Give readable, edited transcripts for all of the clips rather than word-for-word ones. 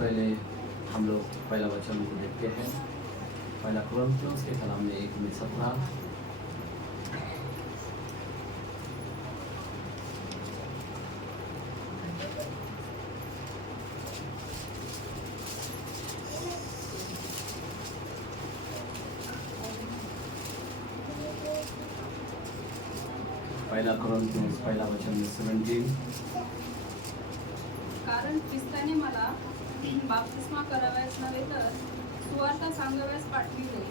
पहले हम लोग पहला वचन को देखते हैं। पहला कुरिन्थियों के कलाम में 1:17। पहला कुरिन्थियों पहला वचन 17। कारण ख्रिस्ताने मला बाप्तिस्मा करावयास नव्हे तर सुवार्ता सांगावयास पाठविले,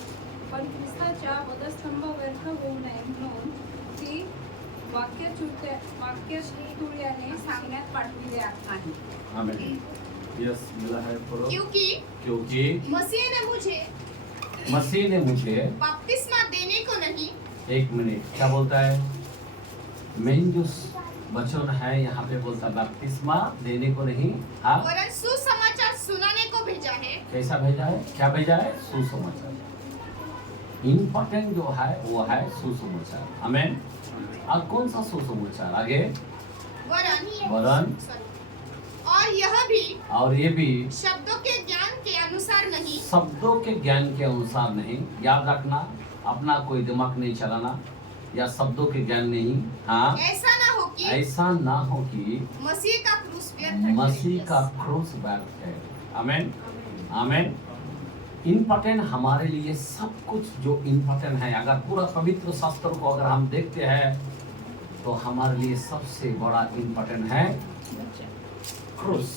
पण ख्रिस्ताच्या वधस्तंभ व्यर्थ होऊ नये म्हणून ती वाक्यतुर्याने सांगण्यात पाठविले आहे। आमीन। यस मिला है पढ़ो। क्योंकि मसीह ने मुझे बपतिस्मा देने को नहीं। एक मिनट, क्या बोलता है? मेन जो वचन है यहाँ पे बोलता बपतिस्मा देने को नहीं, हाँ, वरन सुसमाचार सुनाने को भेजा है। कैसा भेजा है? क्या भेजा है? सुसमाचार। इम्पोर्टेंट जो है वो है सुसमाचार। आमीन। और कौन सा सुसमाचार? आगे वरन और ये भी शब्दों के ज्ञान के अनुसार नहीं। शब्दों के ज्ञान के अनुसार नहीं। याद रखना, अपना कोई दिमाग नहीं चलाना या शब्दों के ज्ञान नहीं। हाँ, ऐसा ना हो कि मसीह का क्रूस व्यर्थ है। आमीन, आमीन। इम्पोर्टेंट हमारे लिए सब कुछ जो इम्पोर्टेंट है, अगर पूरा पवित्र शास्त्र को अगर हम देखते हैं तो हमारे लिए सबसे बड़ा इम्पोर्टेंट है क्रूस।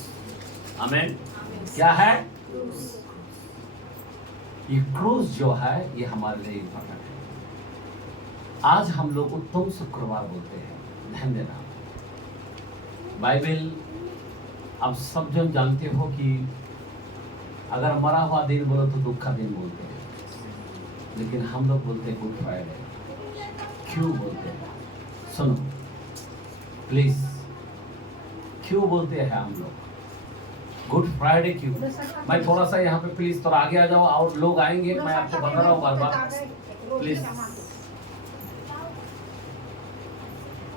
आमीन। क्या है? ये क्रूस जो है ये हमारे लिए इम्पोर्टेंट है। आज हम लोग उत्तम शुक्रवार बोलते हैं, ध्यान देना। बाइबल अब सब जन जानते हो कि अगर मरा हुआ दिन बोलो तो दुख का दिन बोलते हैं, लेकिन हम लोग बोलते हैं गुड फ्राइडे। क्यों बोलते हैं? सुनो प्लीज, क्यों बोलते हैं हम लोग गुड फ्राइडे? क्यों? मैं थोड़ा सा यहाँ पे प्लीज थोड़ा आगे आ जाओ और लोग आएंगे, मैं आपको बता रहा हूँ बार बार प्लीज।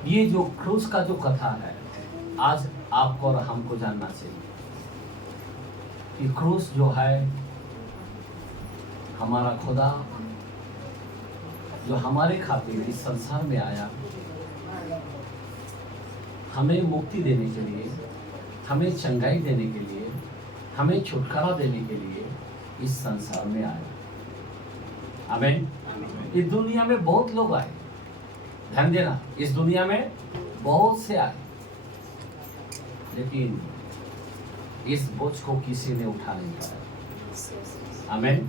ये जो क्रूस का जो कथा है आज आपको और हमको जानना चाहिए कि क्रूस जो है हमारा खुदा जो हमारे खातिर इस संसार में आया, हमें मुक्ति देने के लिए, हमें चंगाई देने के लिए, हमें छुटकारा देने के लिए इस संसार में आया। आमीन। इस दुनिया में बहुत लोग आए, ध्यान देना, इस दुनिया में बहुत से आए, लेकिन इस बोझ को किसी ने उठा नहीं पाया। आमीन,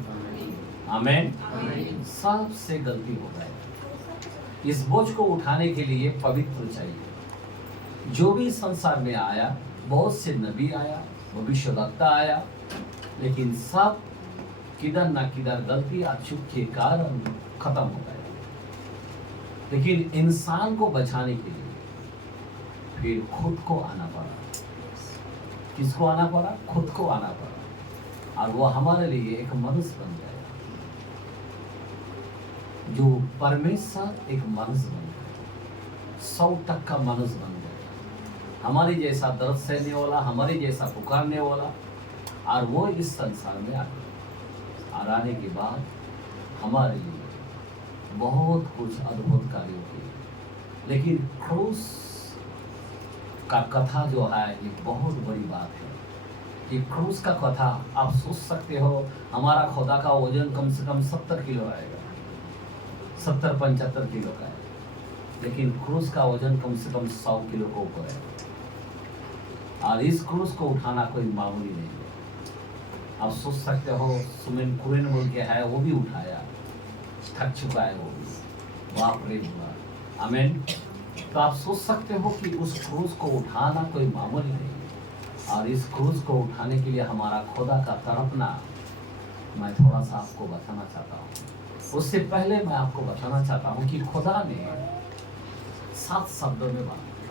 आमीन। सबसे गलती हो गई। इस बोझ को उठाने के लिए पवित्र चाहिए। जो भी संसार में आया, बहुत से नबी आया, भविष्यवक्ता आया, लेकिन सब किधर न किधर गलती और चूक के कारण खत्म हो गया। लेकिन इंसान को बचाने के लिए फिर खुद को आना पड़ा। किसको आना पड़ा? खुद को आना पड़ा, और वो हमारे लिए एक मनुष्य बन गया। जो परमेश्वर एक मनुष्य बन गया, 100% मनुष्य बन गया, हमारे जैसा दर्द सहने वाला, हमारे जैसा पुकारने वाला, और वो इस संसार में आ गया। और आने के बाद हमारे लिए बहुत कुछ अद्भुत कार्यों किए। लेकिन क्रूस का कथा जो है ये बहुत बड़ी बात है। ये क्रूस का कथा आप सोच सकते हो, हमारा खुदा का वजन कम से कम 70 किलो आएगा, 70-75 किलो का है, लेकिन क्रूस का वजन कम से कम 100 किलो को ऊपर है। और इस क्रूस को उठाना कोई मामूली नहीं है। आप सोच सकते हो, सुमेन कुरेन बोल के है, वो भी उठाया, थक चुका है वो भी, बाप रे बाप। आमीन। तो आप सोच सकते हो कि उस क्रूस को उठाना कोई मामूली नहीं है। और इस क्रूस को उठाने के लिए हमारा खुदा का तड़पना मैं थोड़ा सा आपको बताना चाहता हूँ। उससे पहले मैं आपको बताना चाहता हूँ कि खुदा ने 7 शब्दों में बात की,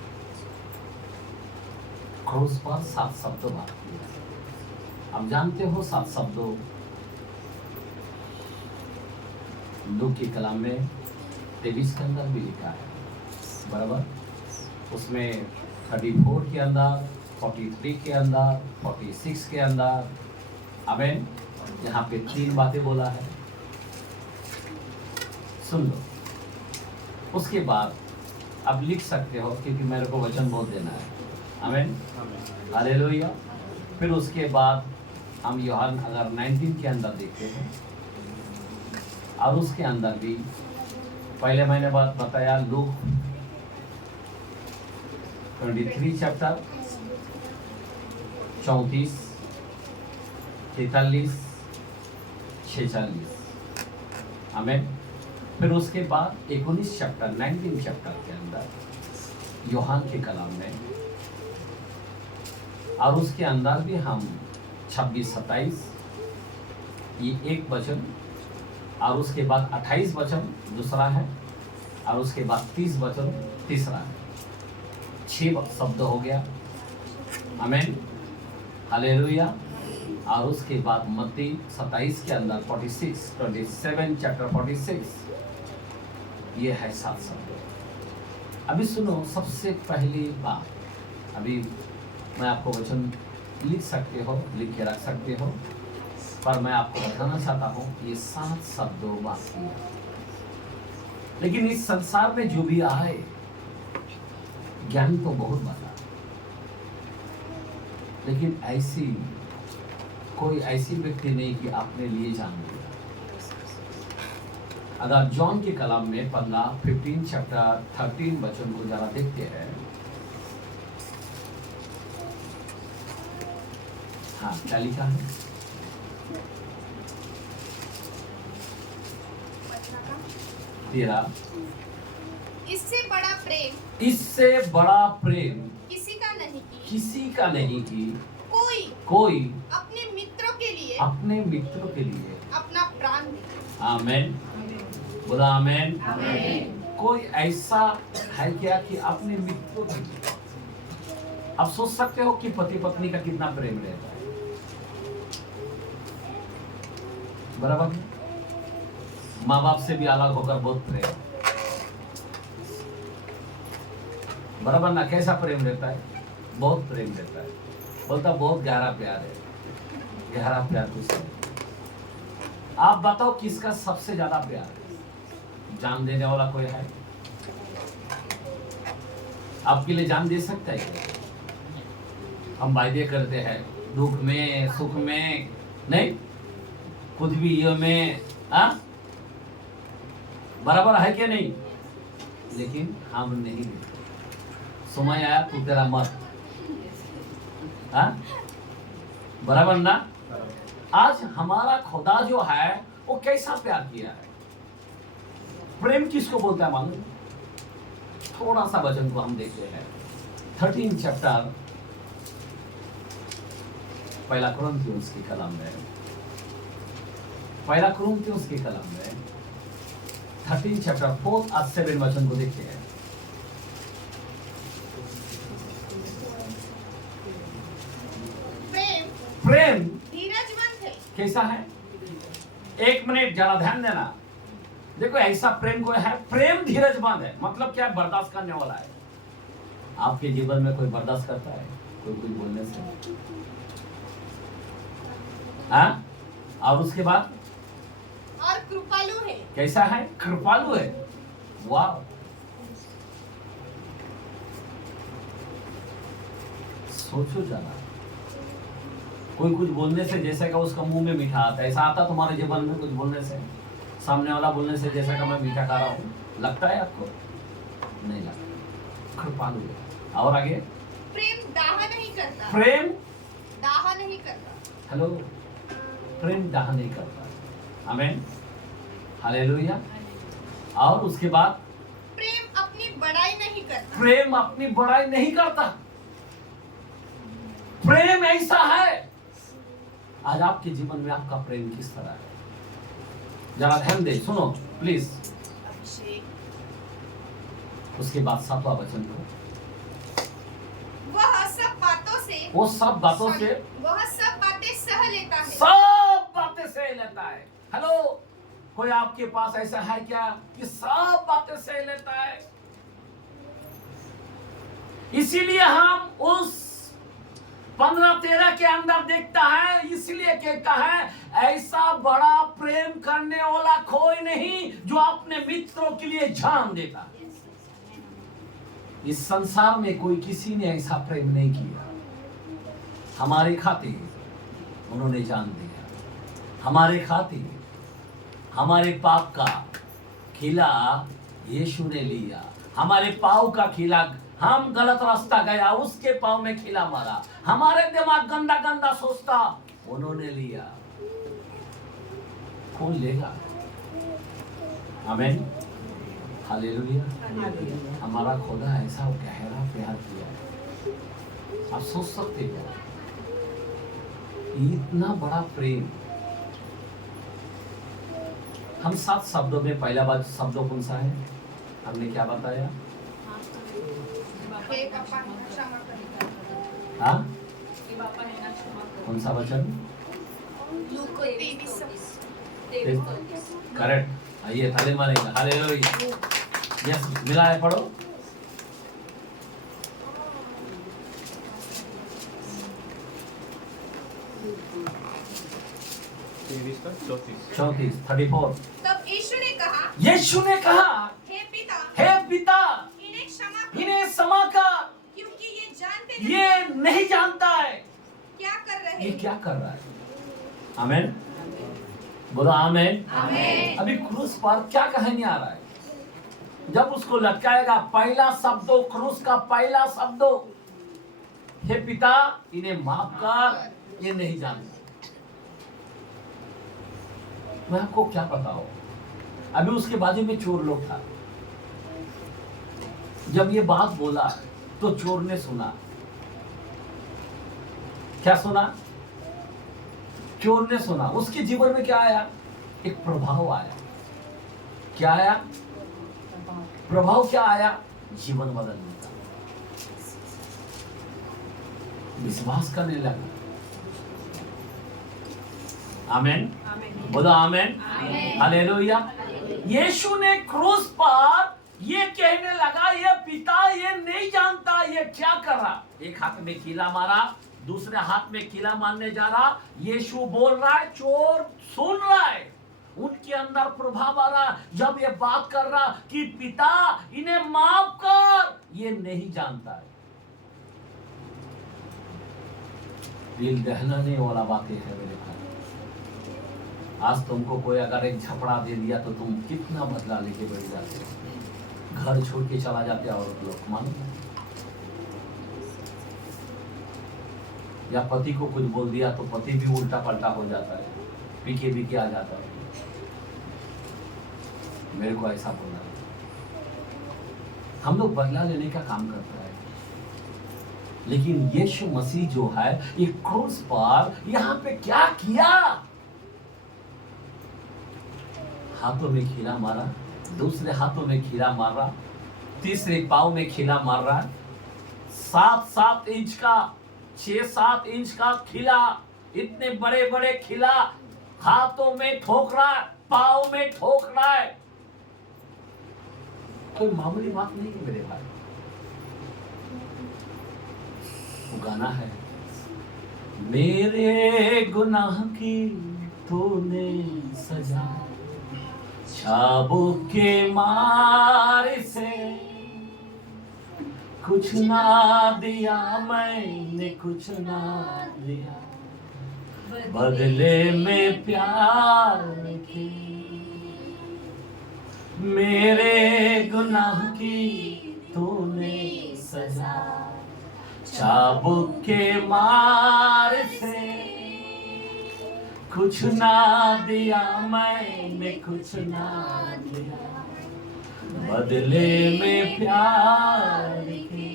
क्रूस पर 7 शब्दों बात की। आप जानते हो 7 शब्दों लूक की कलाम में 23 के अंदर भी लिखा है, बराबर। उसमें 34 के अंदर 43 के अंदर, 46 के अंदर। आमीन। यहाँ पे 3 बातें बोला है, सुन लो। उसके बाद अब लिख सकते हो, क्योंकि मेरे को वचन बहुत देना है। आमीन, हालेलुया। फिर उसके बाद हम यूहन्ना अगर 19 के अंदर देखते हैं, और उसके अंदर भी पहले मैंने बात बताया लूक 23 चैप्टर 34, 43, 46। आमीन। फिर उसके बाद 19 चैप्टर 19 चैप्टर के अंदर यूहन्ना के कलाम में, और उसके अंदर भी हम 26, 27 ये एक वचन, और उसके बाद 28 वचन दूसरा है, और उसके बाद 30 वचन तीसरा है। 6 शब्द हो गया। आमीन, हालेलुया। और उसके बाद मत्ती 27 के अंदर 46, 27 चैप्टर 46 ये है 7 शब्द। अभी सुनो, सबसे पहली बात, अभी मैं आपको वचन लिख सकते हो, लिख के रख सकते हो, पर मैं आपको बताना चाहता हूँ ये 7 शब्दों बाकी है। लेकिन इस संसार में जो भी आए, ज्ञान तो बहुत बड़ा, लेकिन ऐसी कोई ऐसी व्यक्ति नहीं कि आपने लिए जान लिया। अगर जॉन के कलाम में 15 चैप्टर 13 वचन को जरा देखते हैं। हाँ, क्या लिखा है? तेरा इससे बड़ा प्रेम किसी का नहीं की कोई अपने मित्रों के लिए अपना प्राण दे। आमीन, बोला आमीन। कोई ऐसा है क्या कि अपने मित्रों के लिए? आप सोच सकते हो कि पति पत्नी का कितना प्रेम रहता है, बराबर है? माँ बाप से भी अलग होकर बहुत प्रेम, बराबर ना? कैसा प्रेम रहता है? बहुत प्रेम रहता है। बोलता बहुत गहरा प्यार है, गहरा प्यार तुझसे। आप बताओ किसका सबसे ज्यादा प्यार है? जान देने वाला कोई है? आपके लिए जान दे सकता है क्या? हम वायदे करते हैं दुख में सुख में, नहीं कुछ भी ये में, बराबर है क्या? नहीं। लेकिन हम नहीं देते। समय आया तो तेरा मत, बराबर ना? आज हमारा खुदा जो है वो कैसा प्यार किया है? प्रेम किसको बोलता है मालूम? थोड़ा सा वचन को हम देखते हैं। 13 चैप्टर पहला कुरिन्थियों की कलम में, 13 चैप्टर 4 और 7 वचन को देखते हैं। प्रेम धीरजवंत है। कैसा है? 1 मिनट जरा ध्यान देना। देखो ऐसा प्रेम कोई है, प्रेम धीरजवंत है। मतलब क्या? बर्दाश्त करने वाला है। आपके जीवन में कोई बर्दाश्त करता है? कोई कुछ बोलने से? और उसके बाद और कृपालु है। कैसा है? कृपालु है। वाह, सोचो जरा। कोई कुछ बोलने से जैसे का उसका मुंह में मीठा आता है, ऐसा आता तुम्हारे जीवन में? कुछ बोलने से, सामने वाला बोलने से जैसा का मैं मीठा खा रहा हूँ, लगता है आपको? नहीं लगता। कृपालु है। और आगे? प्रेम दाह नहीं करता। प्रेम दाह नहीं करता। हेलो, प्रेम दाह नहीं करता। आमीन, हालेलुया। और उसके बाद प्रेम अपनी बड़ाई नहीं करता। प्रेम अपनी बड़ाई नहीं करता। प्रेम ऐसा है। आज आपके जीवन में आपका प्रेम किस तरह है? जरा ध्यान दे, सुनो प्लीज। उसके बाद 7वां वचन को, वह सब बातों से वो सब बातों से, वह सब बातें सह लेता है। सब बातें सह लेता है। हेलो, कोई आपके पास ऐसा है क्या कि सब बातें सह लेता है? इसीलिए हम उस 15-13 के अंदर देखता है, इसलिए कहता है ऐसा बड़ा प्रेम करने वाला कोई नहीं जो अपने मित्रों के लिए जान देता। इस संसार में कोई किसी ने ऐसा प्रेम नहीं किया। हमारे खातिर उन्होंने जान दिया, हमारे खातिर हमारे पाप का खिला यीशु ने लिया। हमारे पाव का खिला, हम गलत रास्ता गया उसके पाव में खिला मारा। हमारे दिमाग गंदा गंदा सोचता, उन्होंने लिया। कौन लेगा? आमीन, हालेलुया। हमारा खुदा ऐसा गहरा प्यार किया है, आप सोच सकते हो इतना बड़ा प्रेम। हम 7 शब्दों में, पहला बात शब्दों कौन सा है? हमने क्या बताया? हाँ, कौन सा वचन? करेक्ट। आइए ताली मारेंगे, हालेलुया। यस, मिला है, पढ़ो। चौंतीस 34। तब यीशु ने कहा, हे पिता, इन्हें क्षमा कर, क्योंकि ये नहीं जानता है क्या कर रहे ये क्या कर रहा है। आमीन, बोलो आमीन। अभी क्रूस पर क्या कहानी आ रहा है? जब उसको लटकाएगा, पहला शब्दों, क्रूस का पहला शब्दों, हे पिता इन्हें माफ कर, ये नहीं जानता। मैं आपको क्या बताऊं, अभी उसके बाजू में चोर लोग था। जब ये बात बोला तो चोर ने सुना। क्या सुना? चोर ने सुना। उसके जीवन में क्या आया? एक प्रभाव आया। क्या आया? प्रभाव क्या आया? जीवन बदलने का। विश्वास करने लगा। आमीन, बोलो आमीन, हालेलुया। यीशु ने क्रूस पर ये कहने लगा, ये पिता ये नहीं जानता ये क्या कर रहा। एक हाथ में कीला मारा, दूसरे हाथ में कीला मारने जा रहा। यीशु बोल रहा है, चोर सुन रहा है। उनके अंदर प्रभाव आ रहा जब ये बात कर रहा कि पिता इन्हें माफ कर, ये नहीं जानता है। दिल दहलाने वाला बातें है मेरे भाई। आज तुमको कोई अगर एक झपड़ा दे दिया तो तुम कितना बदला लेके बैठ जाते हो, घर छोड़ के चला जाते हो। और लोग मानो, या पति को कुछ बोल दिया तो पति भी उल्टा पलटा हो जाता है, पीके आ जाता है। मेरे को ऐसा बोला। हम लोग बदला लेने का काम करता है, लेकिन यीशु मसीह जो है ये क्रूस पर यहाँ पे क्या किया? हाथों में खीला मारा, दूसरे हाथों में खीला मार रहा, तीसरे पाँव में खीला मार रहा। 7-7 इंच का, 6-7 इंच का खीला, इतने बड़े बड़े खीला हाथों में ठोक रहा है, पाँव में ठोक रहा है। कोई मामूली बात नहीं है मेरे भाई। वो गाना है, मेरे गुनाह की तूने सजा चाबुक के मार से कुछ ना दिया, मैंने कुछ ना दिया, बदले में प्यार की। मेरे गुनाह की तूने सजा चाबुक के मार से कुछ ना दिया, मैंने कुछ ना दिया, बदले में प्यार की।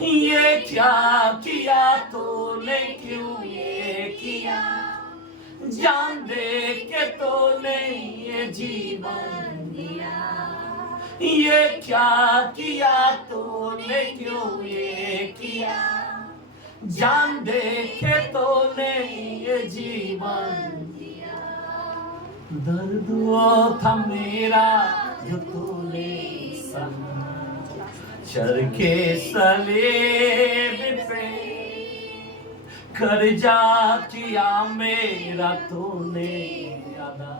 ये क्या किया तूने, क्यों ये किया, जान दे के तूने ये जीवन दिया। ये क्या किया तूने, क्यों ये किया, जान दे के तूने ये जीवन दिया। दर्द वो था मेरा जो तूने सहा, चढ़ के सलीब पे कर्जा किया मेरा तूने अदा,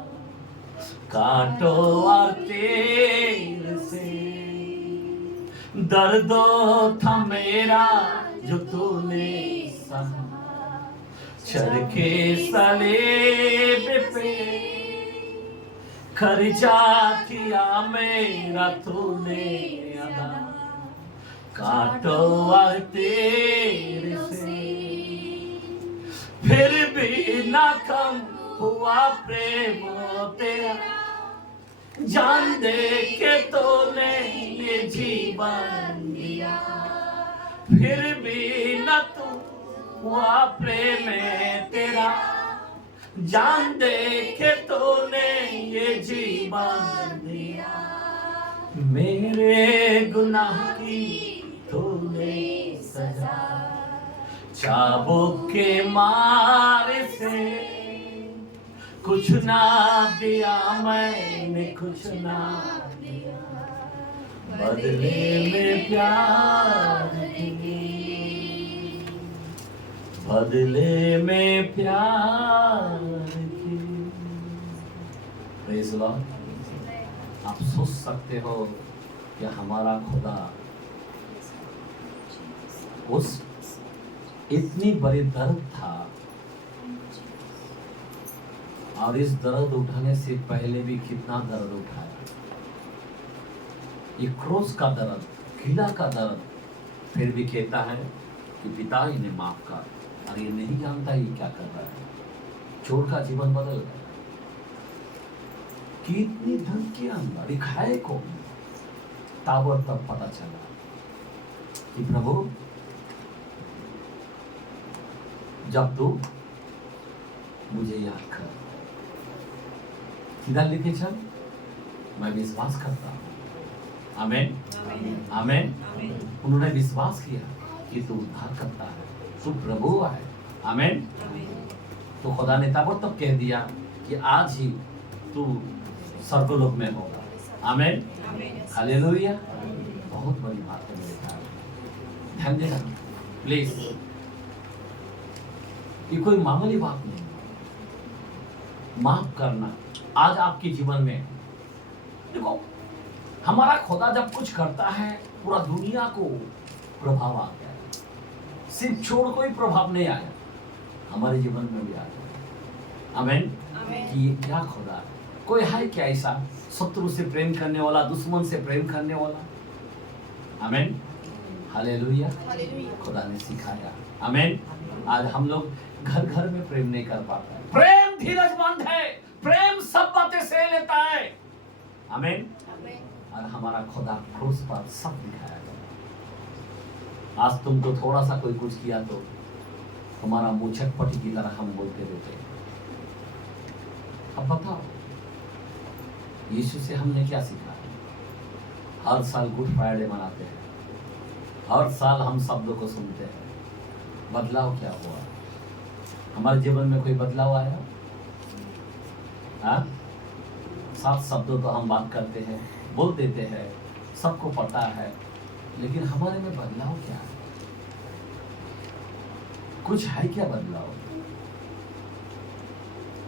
काटो और तीर से, दर्दो था मेरा जो तूने सहा, चढ़ के सलेब पे खर्चा किया मेरा तूने अदा, काटो और तीर से, फिर भी ना कम हुआ प्रेम तेरा, जान दे के तूने ये जीवन दिया, फिर भी न तू हुआ प्रेम तेरा, जान दे के तूने ये जीवन दिया, मेरे गुनाह की तूने सजा, चाबुक के मारे से कुछ ना दिया मैंने, कुछ ना दिया, बदले में प्यार की, बदले में प्यार की। Praise Lord. आप सोच सकते हो कि हमारा खुदा उस इतनी बड़ी दर्द था, और इस दर्द उठाने से पहले भी कितना दर्द उठाया, ये क्रोस का दर्द, किला का दर्द, फिर भी कहता है कि पिता इन्हें माफ कर, और ये नहीं जानता ये क्या कर रहा है, चोर का जीवन बदल गया। कितनी दर्द के अंदर दिखाए को ताबड़ तब पता चला कि प्रभु जब तू मुझे याद कर, किधर लिखे चल, मैं विश्वास करता हूँ। आमेन, आमेन। उन्होंने विश्वास किया कि तू उद्धार करता है, तू प्रभु है। आमेन। तो खुदा ने तब तक कह दिया कि आज ही तू स्वर्गलोक में होगा। आमेन, हालेलुया। बहुत बड़ी बात है मेरे ख्याल, ध्यान देना प्लीज, ये कोई मामूली बात नहीं। माफ करना आज आपके जीवन में, देखो हमारा खुदा जब कुछ करता है पूरा दुनिया को प्रभाव आ गया, सिर्फ छोड़ कोई प्रभाव नहीं आया, हमारे जीवन में भी आ गया। आमेन। कि ये क्या खुदा है, कोई है क्या ऐसा शत्रु से प्रेम करने वाला, दुश्मन से प्रेम करने वाला। आमेन, हालेलुया। खुदा ने सिखाया। आमेन। आज हम लोग घर घर में प्रेम नहीं कर पाते हैं। प्रेम धीरजमंद है, प्रेम सब बातें सह लेता है। आमेन। और हमारा खुदा क्रूस पर सब दिखाया गया। आज तुमको थोड़ा सा कोई कुछ किया तो हमारा मुंह चटपटी की तरह हम बोलते रहते हैं। अब बताओ यीशु से हमने क्या सीखा? हर साल गुड फ्राइडे मनाते हैं, हर साल हम शब्दों को सुनते हैं। बदलाव क्या हुआ? हमारे जीवन में कोई बदलाव आया? हाँ, सात शब्दों तो हम बात करते हैं, बोल देते हैं, सबको पता है, लेकिन हमारे में बदलाव क्या है? कुछ है क्या बदलाव?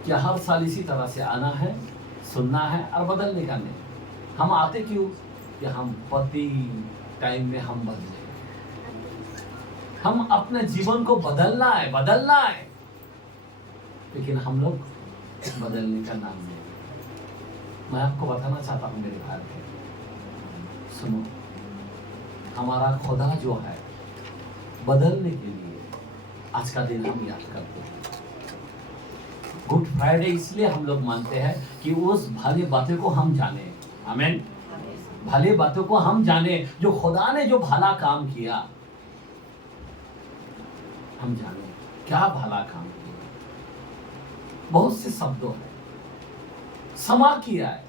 क्या हर साल इसी तरह से आना है, सुनना है और बदलने का नहीं? हम आते क्यों? कि हम पति टाइम में हम बदले, हम अपने जीवन को बदलना है, लेकिन हम लोग बदलने का नाम नहीं। मैं आपको बताना चाहता हूँ मेरे भाई, सुनो, हमारा खुदा जो है बदलने के लिए आज का दिन हम याद करते हैं। गुड फ्राइडे इसलिए हम लोग मानते हैं कि उस भली बातों को हम जाने। आमीन। भली बातों को हम जाने, जो खुदा ने जो भला काम किया हम जाने, क्या भला काम किया। बहुत से शब्दों है, क्षमा किया है।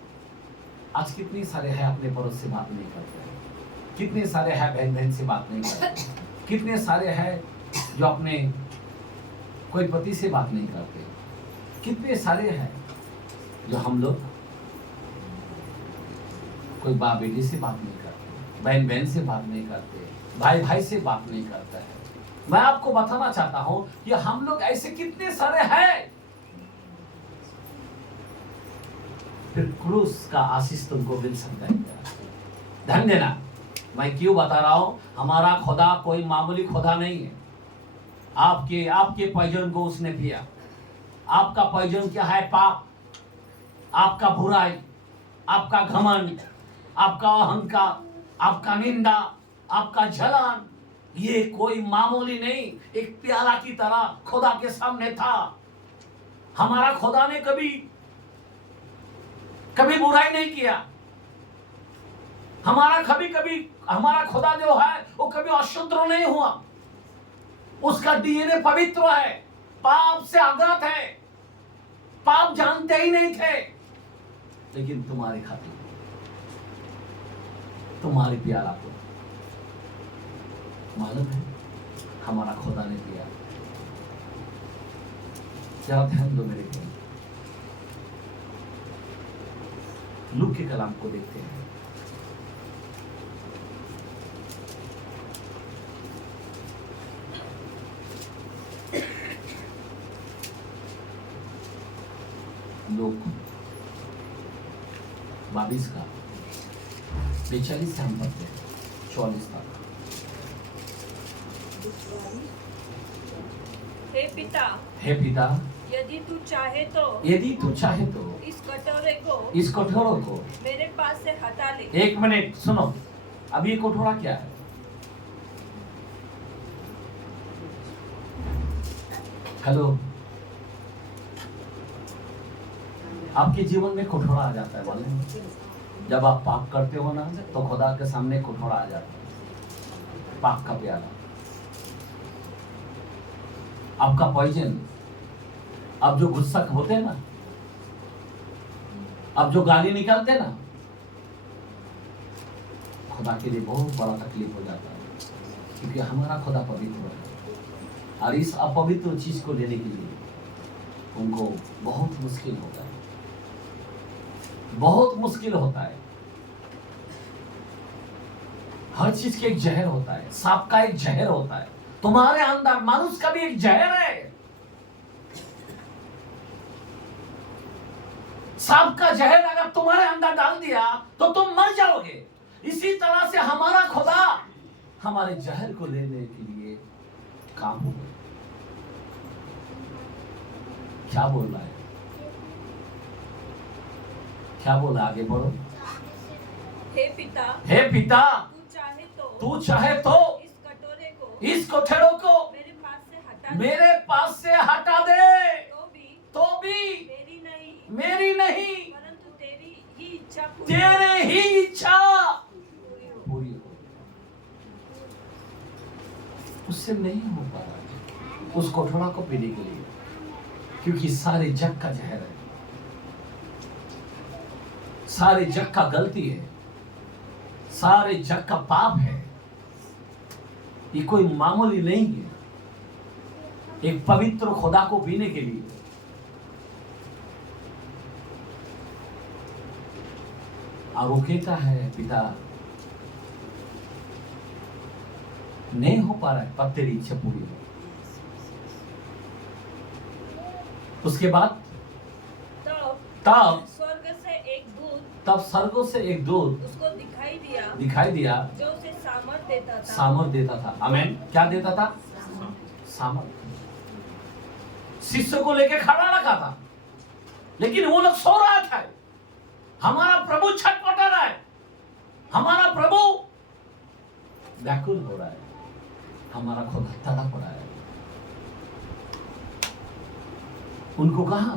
आज कितने सारे हैं अपने पड़ोस से बात नहीं करते हैं, कितने सारे हैं बहन बहन से बात नहीं करते, कितने सारे हैं जो अपने कोई पति से बात नहीं करते, कितने सारे हैं जो हम लोग कोई बाप बेटी से बात नहीं करते, बहन बहन से बात नहीं करते, भाई भाई से बात नहीं करता है। मैं आपको बताना चाहता हूं कि हम लोग ऐसे कितने सारे हैं, फिर क्रूस का आशीष तुमको मिल सकता है। ध्यान देना, मैं क्यों बता रहा हूं, हमारा खुदा कोई मामूली खुदा नहीं है। आपके पॉइजन को उसने पिया। आपका पॉइजन क्या है? पाप, आपका बुराई, आपका घमंड, आपका अहंकार, आपका निंदा, आपका जलन, ये कोई मामूली नहीं, एक प्याला की तरह खुदा के सामने था। हमारा खुदा ने कभी बुराई नहीं किया। हमारा खुदा जो है वो कभी अशुद्ध नहीं हुआ। उसका डीएनए पवित्र है, पाप से अज्ञात है, पाप जानते ही नहीं थे। लेकिन तुम्हारे खातिर, तुम्हारे प्याला को मालूम है हमारा खुदा ने दिया। जरा ध्यान दो मेरे भाई, लूक के कलाम को देखते हैं। लूक 22 का 42 से हम पढ़ते हैं 44 तक। हे पिता, यदि तू चाहे तो इस कटोरे को मेरे पास से हटा ले। एक मिनट सुनो, अब ये कटोरा क्या है? हेलो, आपके जीवन में कटोरा आ जाता है मालूम है? जब आप पाप करते हो ना, तो खुदा के सामने कटोरा आ जाता है, पाप का प्याला, आपका पॉइजन। अब जो गुस्सा होते हैं ना, अब जो गाली निकालते हैं ना, खुदा के लिए बहुत बड़ा तकलीफ हो जाता है, क्योंकि हमारा खुदा पवित्र है। और इस अपवित्र चीज को लेने के लिए उनको बहुत मुश्किल होता है, बहुत मुश्किल होता है। हर चीज का एक जहर होता है, सांप का एक जहर होता है, तुम्हारे अंदर मनुष्य का भी एक जहर है। सांप का जहर अगर तुम्हारे अंदर डाल दिया तो तुम मर जाओगे। इसी तरह से हमारा खुदा हमारे जहर को लेने के लिए काम हो गया। क्या बोल रहा है? क्या बोला? आगे बढ़ो। हे पिता, तू चाहे तो इस कटोरे को मेरे पास से हटा दे, तो भी मेरी नहीं परंतु तेरी ही इच्छा पूरी हो। उससे नहीं हो पा रहा उस कटोरा को पीने के लिए, क्योंकि सारे जग का जहर है, सारे जग का गलती है, सारे जग का पाप है। ये कोई मामूली नहीं है। एक पवित्र खुदा को पीने के लिए और वो कहता है, पिता नहीं हो पा रहा है, पर तेरी इच्छा पूरी हो। उसके बाद तब स्वर्ग से एक दूत उसको दिखाई दिया जो उसे सामर्थ देता था। आमीन। क्या देता था? सामर्थ। शिष्य को लेके खड़ा रखा था, लेकिन वो लोग सो रहा था। हमारा प्रभु छटपटा रहा है, हमारा प्रभु व्याकुल हो रहा है, हमारा खुदा तड़प रहा है। उनको कहा,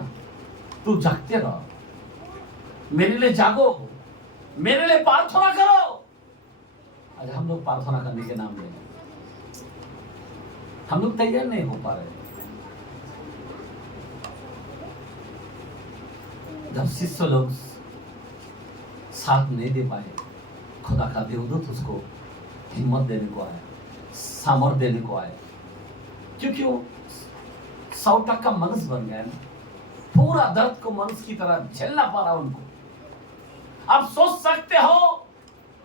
तू जागते रहो, मेरे लिए जागो, मेरे लिए प्रार्थना करो। आज हम लोग प्रार्थना करने के नाम में हम लोग तैयार नहीं हो पा रहे। जब शिष्य लोग साथ नहीं दे पाए, खुदा का देवदूत उसको हिम्मत देने को आया, सामर्थ देने को आया, क्योंकि वो 100% का मनुष्य बन गया ना। पूरा दर्द को मनुष्य की तरह झेलना पा रहा उनको। आप सोच सकते हो,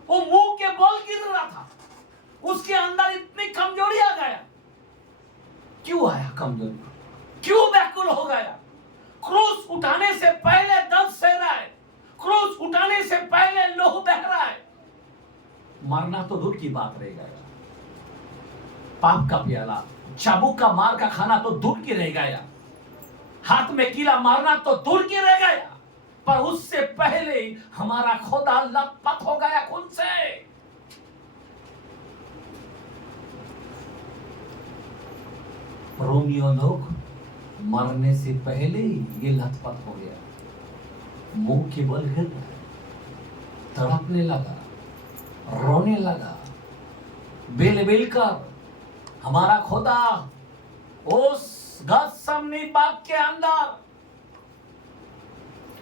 वो मुंह के बल गिर रहा था, उसके अंदर इतनी कमजोरी आ गया, क्यों आया कमजोरी, क्यों व्याकुल हो गया? क्रूस उठाने से पहले दर्द सह रहा है, क्रूस उठाने से पहले लहू बह रहा है। मरना तो दूर की बात रह गया, पाप का प्याला, चाबुक का मार का खाना तो दूर की रह गया, हाथ में कीला मारना तो दूर की रह गया, पर उससे पहले हमारा खुदा लथपथ हो गया खून से। रोमियो लोग मरने से पहले ही ये लथपथ हो गया, मुंह के बल गिर गया, तड़पने लगा, रोने लगा, बेल बेल कर। हमारा खुदा उस गत्सेमनी बाग के अंदर,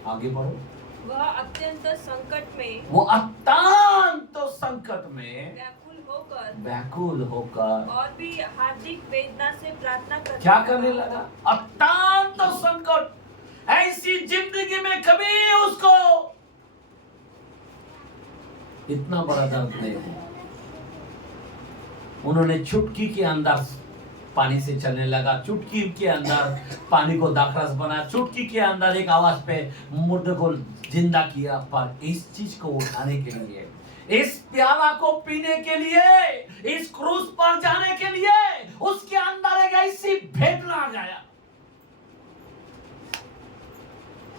आगे बढ़ो, वह अत्यंत संकट में, वो अत्यंत संकट में व्याकुल होकर और भी हार्दिक वेदना से प्रार्थना करने क्या करने लगा? अत्यंत संकट, ऐसी जिंदगी में कभी उसको इतना बड़ा दर्द नहीं हुआ। उन्होंने चुटकी के अंदर पानी से चलने लगा, चुटकी के अंदर पानी को दाखरस बना, चुटकी के अंदर एक आवाज पे मुर्दे को जिंदा किया। पर इस चीज को उठाने के लिए, इस प्याला को पीने के लिए, इस क्रूस पर जाने के लिए उसके अंदर एक ऐसी भेदना आ गया।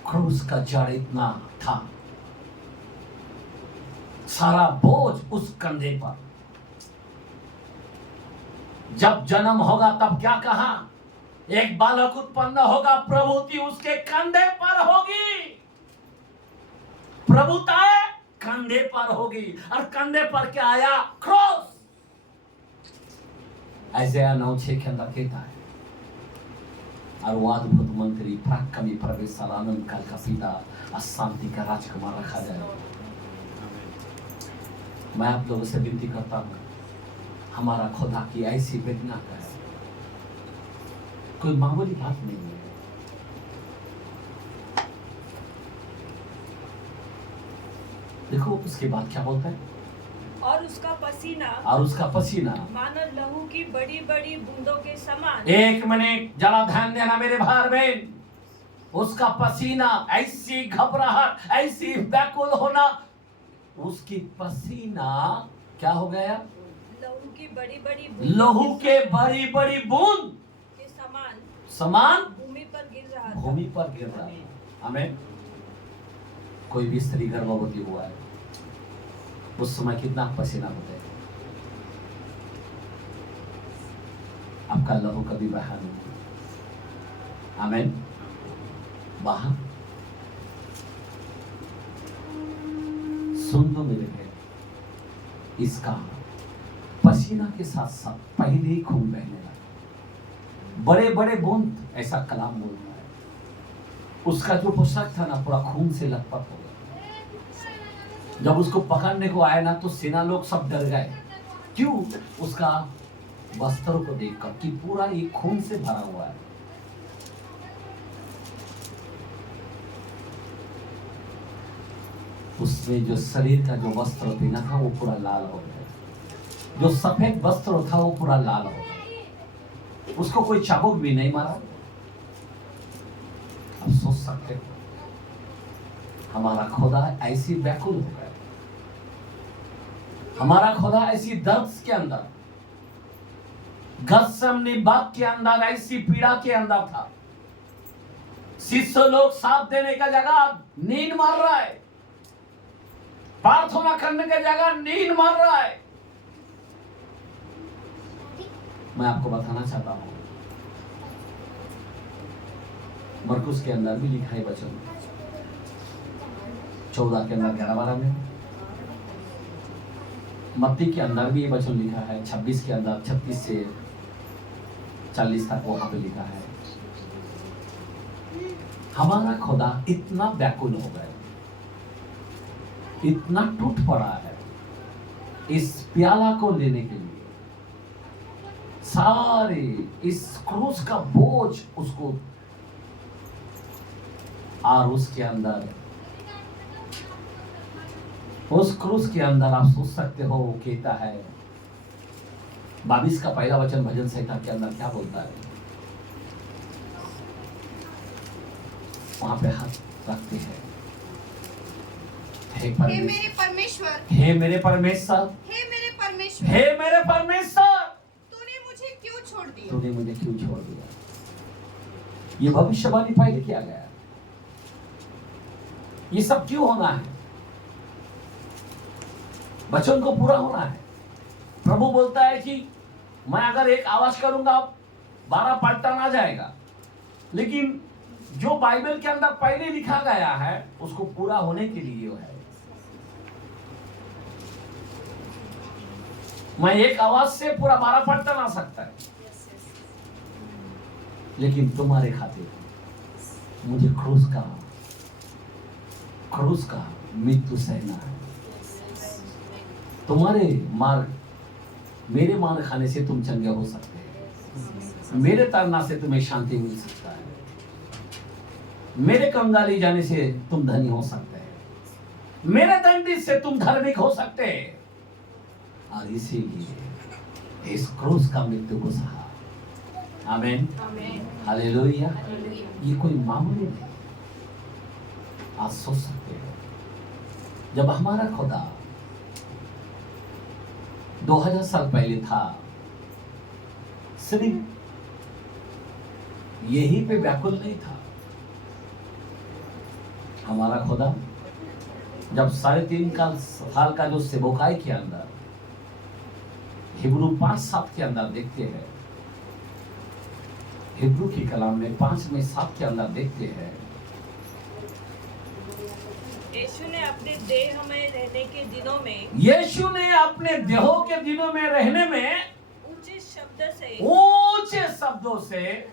क्रूस का जड़ इतना था, सारा बोझ उस कंधे पर। जब जन्म होगा तब क्या कहा? एक बालक उत्पन्न होगा, प्रभुति उसके कंधे पर होगी। प्रभुता कंधे पर होगी, और कंधे पर क्या आया? क्रूस। ऐसा 9:6 के अंदर कहता है, और वो अद्भुत मंत्री, पराक्रमी, परमेश्वर, आनंद काल का पिता, अशांति का राजकुमार रखा जाए। मैं आप लोगों से विनती करता हूं, हमारा खुदा की ऐसी वेदना का कोई मामूली बात नहीं है। देखो उसके बाद क्या बोलता है? और उसका पसीना मानो लहू की बड़ी बड़ी बूंदों के समान। एक मिनट जरा ध्यान देना मेरे भाई बहन, उसका पसीना, ऐसी घबराहट, ऐसी व्याकुल होना, उसकी पसीना क्या हो गया? लहू की बड़ी बड़ी बूंद के समान भूमि पर गिर रहा था। हमें कोई भी स्त्री गर्भवती हुआ है, उस समय कितना पसीना होता है? आपका लहू कभी बहा नहीं। आमीन। बहा सुन दो मेरे भाई, इसका पसीना के साथ साथ पहले ही खून बहने लगा, बड़े बड़े बूंद, ऐसा कलाम बोलता है। उसका जो पोशाक था ना, पूरा खून से लथपथ हो गया। जब उसको पकड़ने को आए ना, तो सेना लोग सब डर गए। क्यों? उसका वस्त्रों को देखकर कि पूरा ये खून से भरा हुआ है। उसमें जो शरीर का जो वस्त्र पहना था वो पूरा लाल हो गया, जो सफेद वस्त्र था वो पूरा लाल हो गया। उसको कोई चाबुक भी नहीं मारा। अब सोच सकते हो, हमारा खुदा ऐसी व्याकुल हो गया, हमारा खुदा ऐसी दर्द के अंदर, गत्सेमनी बाग के अंदर ऐसी पीड़ा के अंदर था। शिष्य लोग साथ देने का जगह नींद मार रहा है, प्रार्थना करने की जगह नींद मार रहा है। मैं आपको बताना चाहता हूं, मरकुस के अंदर भी लिखा है वचन 14 के अंदर 11-12 में, मत्ती के अंदर भी ये वचन लिखा है 26 के अंदर 36 से 40 तक वहां पे लिखा है। हमारा खुदा इतना व्याकुल हो गया, इतना टूट पड़ा है इस प्याला को लेने के लिए, सारे इस क्रूस का बोझ उसको, और उसके अंदर, उस क्रूस के अंदर आप सोच सकते हो वो कहता है 22 का पहला वचन भजन संहिता के अंदर क्या बोलता है? वहां पे हाथ रखते हैं। हे मेरे परमेश्वर, हे मेरे परमेश्वर, हे मेरे परमेश्वर, हे मेरे परमेश्वर, तूने मुझे क्यों छोड़ दिया? तूने मुझे क्यों छोड़ दिया? ये भविष्यवाणी पहले किया गया है। ये सब क्यों होना है? वचन को पूरा होना है। प्रभु बोलता है कि मैं अगर एक आवाज करूंगा 12 पलटन आ जाएगा, लेकिन जो बाइबल के अंदर पहले लिखा गया है उसको पूरा होने के लिए है। मैं एक आवाज से पूरा 12 पलटन आ सकता है, लेकिन तुम्हारे खातिर मुझे क्रूस का मृत्यु सहना है। तुम्हारे मेरे मार खाने से तुम चंगे हो सकते हैं, मेरे तरना से तुम्हें शांति मिल सकता है, मेरे कंगाली जाने से तुम धनी हो सकते हैं, मेरे दंडित से तुम धार्मिक हो सकते हैं। और इसीलिए इस क्रूस का मृत्यु को सहा। आमीन, हालेलुया। ये कोई मामूली नहीं। आज सोच सकते हैं, जब हमारा खुदा 2000 साल पहले था, सिर्फ यही पे व्याकुल नहीं था। हमारा खुदा जब 3.5 साल का जो सेवकाई के अंदर हिब्रू 5:7 के अंदर देखते हैं, हिब्रू की कलाम में 5:7 के अंदर देखते हैं, यीशु ने अपने देह में रहने के दिनों में, यीशु ने अपने देहों के दिनों में रहने में ऊंचे शब्दों से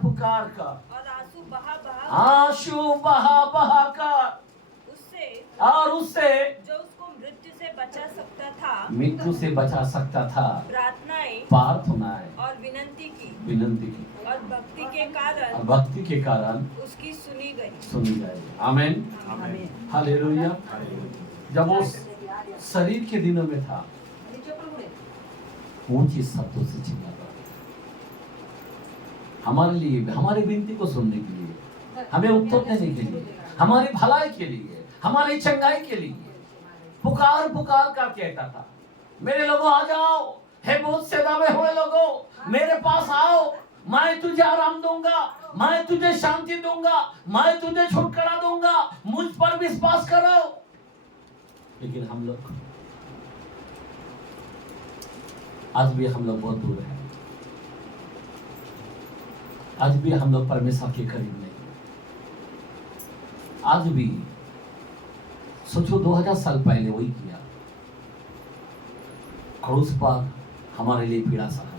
पुकार कर और आंसू बहा कर उससे जो उसको मृत्यु से बचा सकता था प्रार्थनाएं और विनती की और भक्ति के कारण उसकी सुनी गई। आमीन, हालेलुया। जब वो शरीर के दिनों में था, ऊंची शब्दों से चिल्लाता हमारे लिए, हमारी विनती को सुनने के लिए, हमें उत्तर देने के लिए, हमारी भलाई के लिए, हमारी चंगाई के लिए पुकार कर कहता था, मेरे लोगों आ जाओ, हे बहुत से दबे हुए लोगों, मेरे पास आओ, मैं तुझे आराम दूंगा, मैं तुझे शांति दूंगा, मैं तुझे छुटकारा दूंगा, मुझ पर विश्वास करो। लेकिन हम लोग आज भी बहुत दूर हैं। आज भी हम लोग परमेश्वर के करीब नहीं। आज भी सोचो 2000 साल पहले वही किया, क्रूस पर हमारे लिए पीड़ा सहा,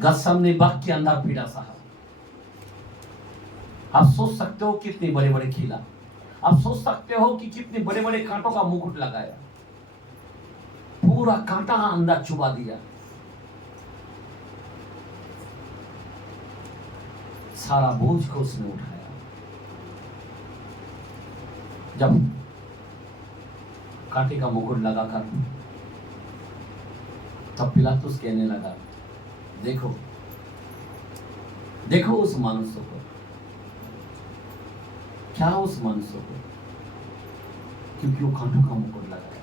गत्समनी बाग के अंदर पीड़ा सहा। आप सोच सकते हो कितने बड़े बड़े खिला, आप सोच सकते हो कि कितने बड़े बड़े कांटों का मुकुट लगाया, पूरा कांटा अंदर चुबा दिया, सारा बोझ को उसने उठाया। जब कांटे का मुकुट लगाकर तब पिलातुस कहने लगा, देखो देखो उस मनुष्य को, क्या उस मनुष्य को, क्योंकि वो कांटों का मुकुट लगाया,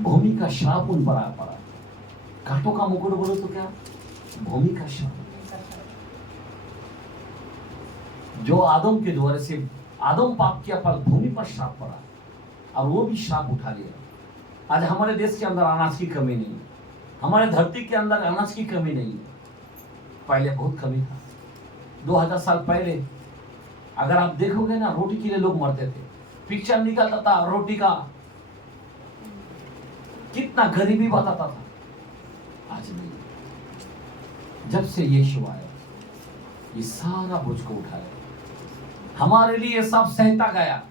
भूमि का श्राप उन पर आ पड़ा। कांटों का मुकुट बोलो तो क्या, भूमि का श्राप। जो आदम के द्वारा से आदम पाप किया पर भूमि पर श्राप पड़ा, और वो भी श्राप उठा लिया। आज हमारे देश के अंदर अनाज की कमी नहीं, हमारे धरती के अंदर अनाज की कमी नहीं है। पहले बहुत कमी था। 2000 साल पहले अगर आप देखोगे ना, रोटी के लिए लोग मरते थे, पिक्चर निकलता था रोटी का, कितना गरीबी बताता था। आज नहीं। जब से यीशु आया, ये सारा बोझ को उठाया, हमारे लिए सब सहता गया।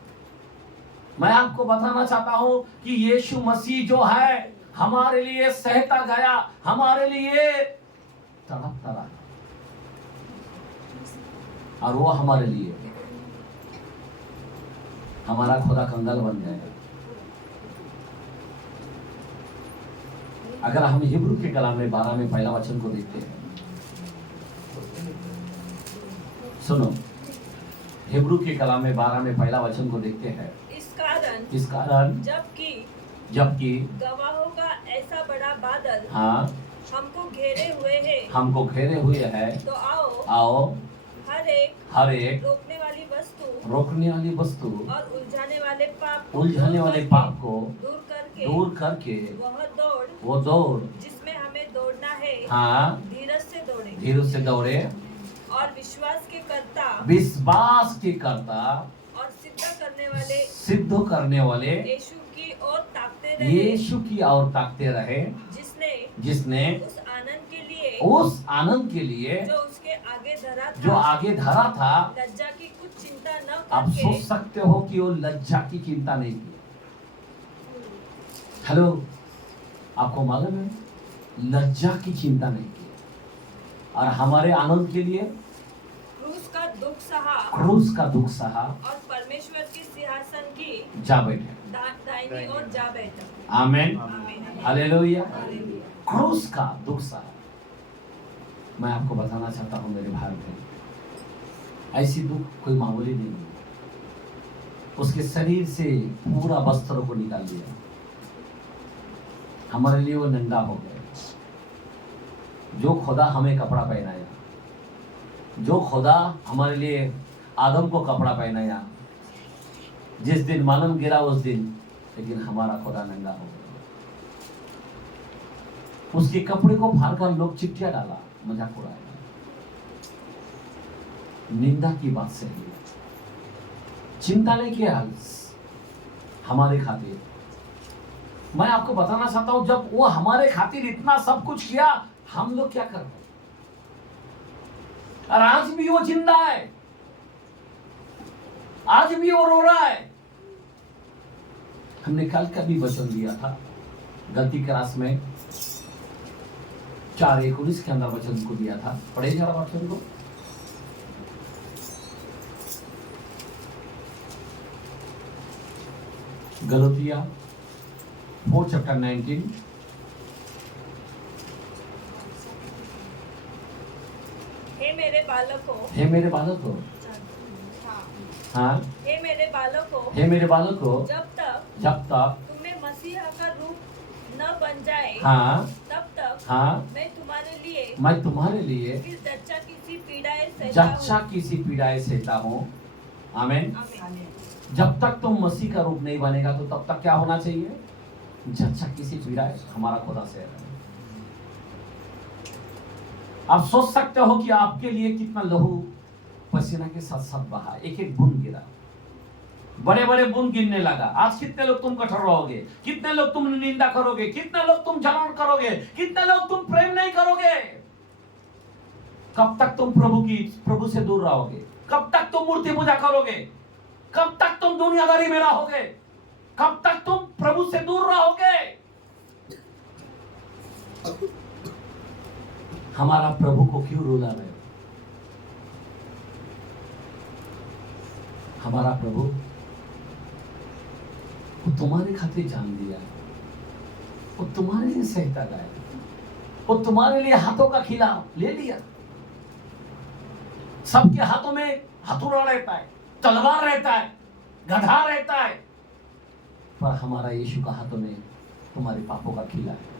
मैं आपको बताना चाहता हूं कि यीशु मसीह जो है हमारे लिए सहता गया, हमारे लिए तड़पता रहा, और वो हमारे लिए हमारा खुदा कंगाल बन जाएगा। अगर हम हिब्रू के कलाम में 12 में पहला वचन को देखते हैं, सुनो, हिब्रू के कलाम में 12 में पहला वचन को देखते हैं। इस कारण जबकि गवाहों का ऐसा बड़ा बादल हाँ हमको घेरे हुए है तो आओ हर एक रोकने वाली वस्तु और उलझाने वाले पाप को दूर करके वो दौड़ जिसमें हमें दौड़ना है हाँ धीरज से दौड़े और विश्वास के कर्ता और सिद्ध करने वाले यीशु की ओर ताकते रहे जिसने उस आनंद के लिए जो आगे धरा था लज्जा की कुछ चिंता न आप सोच सकते हो कि वो लज्जा की चिंता नहीं की। हेलो, आपको मालूम है, लज्जा की चिंता नहीं की और हमारे आनंद के लिए क्रूस का दुख सहा और परमेश्वर के सिंहासन की जा बैठे दाहिनी ओर जा बैठा। आमीन, हालेलुया। क्रूस का दुख सहा। मैं आपको बताना चाहता हूँ मेरे भाई बहन, ऐसी दुख कोई मामूली नहीं है। उसके शरीर से पूरा वस्त्र को निकाल दिया, हमारे लिए वो नंगा हो गया। जो खुदा हमें कपड़ा पहनाया, जो खुदा हमारे लिए आदम को कपड़ा पहनाया, जिस दिन मानव गिरा उस दिन, लेकिन हमारा खुदा नंगा हो गया। उसके कपड़े को फाड़कर लोग चिट्ठियां डाला, मजाक उड़ाया, निंदा की बात से ही चिंता नहीं किया हमारे खातिर। मैं आपको बताना चाहता हूं, जब वो हमारे खातिर इतना सब कुछ किया, हम लोग क्या कर रहे हैं? और आज भी वो जिंदा है, आज भी वो रो रहा है। हमने कल का भी वचन दिया था, गलती क्लास में 4:19 के अंदर वचन को दिया था। पढ़े जरा वचन को। गलतिया 4:19। हे मेरे बालकों, हाँ, हे मेरे बालकों, जब तक तुम्हें मसीहा का रूप न बन जाए, हाँ, तब तक हाँ, मैं तुम्हारे लिए फिर जच्चा किसी पीड़ाएं सहता हूँ। आमीन। जब तक तुम मसीह का रूप नहीं बनेगा तो तब तक क्या होना चाहिए? जच्चा किसी पीड़ाएं हमारा खुदा से है। आप सोच सकते हो कि आपके लिए कितना लहू पसीना के साथ साथ बहा, एक एक बूंद गिरा, बड़े बड़े बूंद गिरने लगा। आज कितने लोग तुम कठोर रहोगे, कितने लोग तुम निंदा करोगे, कितने लोग तुम जलन करोगे, कितने लोग तुम प्रेम नहीं करोगे। कब तक तुम प्रभु से दूर रहोगे? कब तक तुम मूर्ति पूजा करोगे? कब तक तुम दुनियादारी में रहोगे? कब तक तुम प्रभु से दूर रहोगे? हमारा प्रभु को क्यों रुला रहे हो? हमारा प्रभु वो तुम्हारे खातिर जान दिया, वो तुम्हारे लिए सहता गया, वो तुम्हारे लिए हाथों का खिला ले लिया। सबके हाथों में हथौड़ा रहता है, तलवार रहता है, गधा रहता है, पर हमारा यीशु का हाथों में तुम्हारे पापों का खिला है।